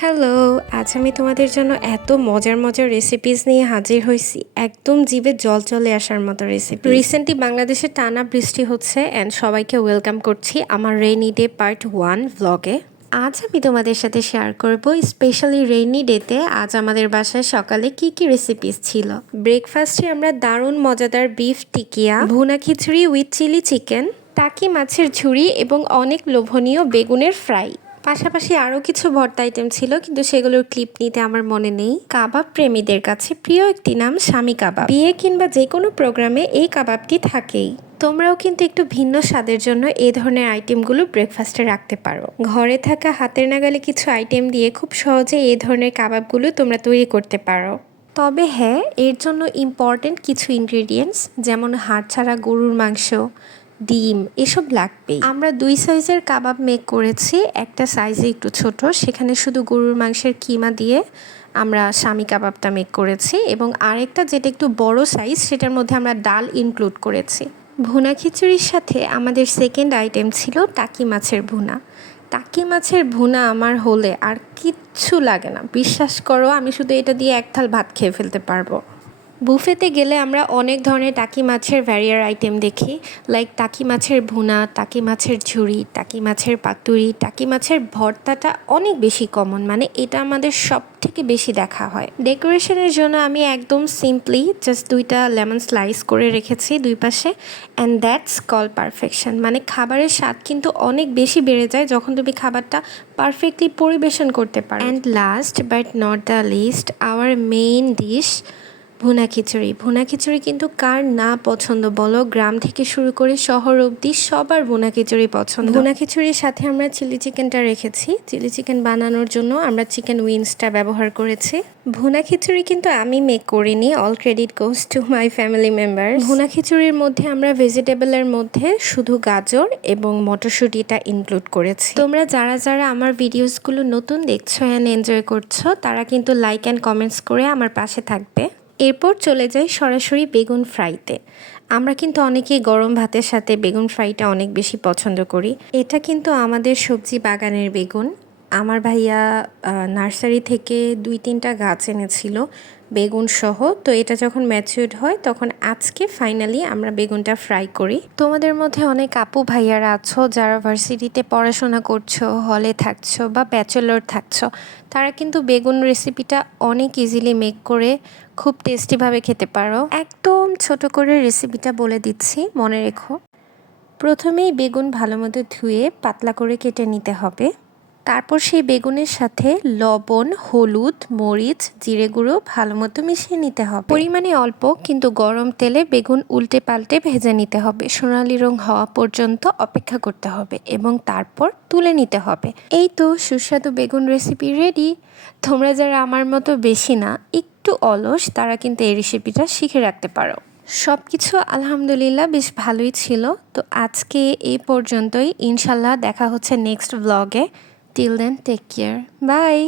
Hello, আজ আমি তোমাদের জন্য এত মজার মজার রেসিপিস নিয়ে হাজির হয়েছি। একদম জিভে জল চলে আসার মতো রেসিপি। রিসেন্টলি বাংলাদেশে টানা বৃষ্টি হচ্ছে অ্যান্ড সবাইকে ওয়েলকাম করছি আমার রেইনি ডে পার্ট 1 ভ্লগে। আজ আমি তোমাদের সাথে শেয়ার করব স্পেশালি রেইনি ডেতে আজ আমাদের বাসায় সকালে কি কি রেসিপিস ছিল। ব্রেকফাস্টে আমরা দারুণ মজাদার বিফ টিকিয়া, ভুনা খিচুড়ি উইথ চিলি চিকেন, টাকি মাছের ঝুড়ি এবং অনেক লোভনীয় বেগুনের ফ্রাই। পাশাপাশি আরও কিছু ভর্তা আইটেম ছিল, কিন্তু সেগুলোর ক্লিপ নিতে আমার মনে নেই। কাবাব প্রেমীদের কাছে প্রিয় একটি নাম স্বামী কাবাব। বিয়ে কিংবা যে কোনো প্রোগ্রামে এই কাবাবটি থাকেই। তোমরাও কিন্তু একটু ভিন্ন স্বাদের জন্য এই ধরনের আইটেমগুলো ব্রেকফাস্টে রাখতে পারো। ঘরে থাকা হাতের নাগালে কিছু আইটেম দিয়ে খুব সহজে এই ধরনের কাবাবগুলো তোমরা তৈরি করতে পারো। তবে হ্যাঁ, এর জন্য ইম্পর্টেন্ট কিছু ইনগ্রিডিয়েন্টস যেমন হাড় ছাড়া গরুর মাংস, ডিম এসব লাগবেই। আমরা 2 সাইজের কাবাব মেক করেছি। একটা সাইজে একটু ছোট, সেখানে শুধু গরুর মাংসের কিমা দিয়ে আমরা স্বামী কাবাবটা মেক করেছি, এবং আরেকটা যেটা একটু বড় সাইজ সেটার মধ্যে আমরা ডাল ইনক্লুড করেছি। ভুনা খিচুড়ির সাথে আমাদের সেকেন্ড আইটেম ছিল টাকি মাছের ভুনা। টাকি মাছের ভুনা আমার হলে আর কিচ্ছু লাগে না, বিশ্বাস করো, আমি শুধু এটা দিয়ে এক থাল ভাত খেয়ে ফেলতে পারবো। বুফেতে গেলে আমরা অনেক ধরনের টাকি মাছের ভ্যারিয়ার আইটেম দেখি, লাইক টাকি মাছের ভুনা, টাকি মাছের ঝুড়ি, টাকি মাছের পাতুরি, টাকি মাছের ভর্তাটা অনেক বেশি কমন, মানে এটা আমাদের সব থেকে বেশি দেখা হয়। ডেকোরেশনের জন্য আমি একদম সিম্পলি জাস্ট 2টা লেমন স্লাইস করে রেখেছি দুই পাশে, অ্যান্ড দ্যাটস কল পারফেকশন। মানে খাবারের স্বাদ কিন্তু অনেক বেশি বেড়ে যায় যখন তুমি খাবারটা পারফেক্টলি পরিবেশন করতে পারো। And last but not the least, our main dish bhuna khichdi. ভুনা খিচুড়ি কিন্তু কার না পছন্দ বলো? গ্রাম থেকে শুরু করে শহর অবধি সবার ভুনা খিচুড়ি পছন্দ। ভুনা খিচুড়ির সাথে আমরা চিলি চিকেনটা রেখেছি। চিলি চিকেন বানানোর জন্য আমরা চিকেন উইংসটা ব্যবহার করেছি। ভুনা খিচুড়ি কিন্তু আমি মেক করিনি, all credit goes to my family member. ভুনা খিচুড়ির মধ্যে আমরা ভেজিটেবলের মধ্যে শুধু গাজর এবং মটরশুঁটিটা ইনক্লুড করেছি। তোমরা যারা যারা আমার ভিডিওসগুলো নতুন দেখছো অ্যান্ড এনজয় করছো, তারা কিন্তু লাইক অ্যান্ড কমেন্টস করে আমার পাশে থাকবে। এরপর চলে যাই সরাসরি বেগুন ফ্রাইতে। আমরা কিন্তু অনেকেই গরম ভাতের সাথে বেগুন ফ্রাইটা অনেক বেশি পছন্দ করি। এটা কিন্তু আমাদের সবজি বাগানের বেগুন। আমার ভাইয়া নার্সারি থেকে 2-3টা গাছ এনেছিল বেগুন সহ। তো এটা যখন ম্যাচিউরড হয় তখন আজকে ফাইনালি আমরা বেগুনটা ফ্রাই করি। তোমাদের মধ্যে অনেক আপু ভাইয়ারা আছো যারা ভার্সিটিতে পড়াশোনা করছো, হলে থাকছো বা ব্যাচেলর থাকছো, তারা কিন্তু বেগুন রেসিপিটা অনেক ইজিলি মেক করে খুব টেস্টিভাবে খেতে পারো। একদম ছোট করে রেসিপিটা বলে দিচ্ছি, মনে রেখো। প্রথমেই বেগুন ভালো মতো ধুয়ে পাতলা করে কেটে নিতে হবে। তারপর সেই বেগুনের সাথে লবণ, হলুদ, মরিচ, জিরে গুঁড়ো ভালো মতো মিশিয়ে নিতে হবে। পরিমাণে অল্প, কিন্তু গরম তেলে বেগুন উল্টে পাল্টে ভেজে নিতে হবে। সোনালি রং হওয়া পর্যন্ত অপেক্ষা করতে হবে এবং তারপর তুলে নিতে হবে। এই তো সুস্বাদু বেগুন রেসিপি রেডি। তোমরা যারা আমার মতো বেশি না, একটু অলস, তারা কিন্তু এই রেসিপিটা শিখে রাখতে পারো। সব কিছু আলহামদুলিল্লাহ বেশ ভালোই ছিল। তো আজকে এই পর্যন্তই, ইনশাল্লাহ দেখা হচ্ছে নেক্সট ব্লগে। Till then, take care. Bye.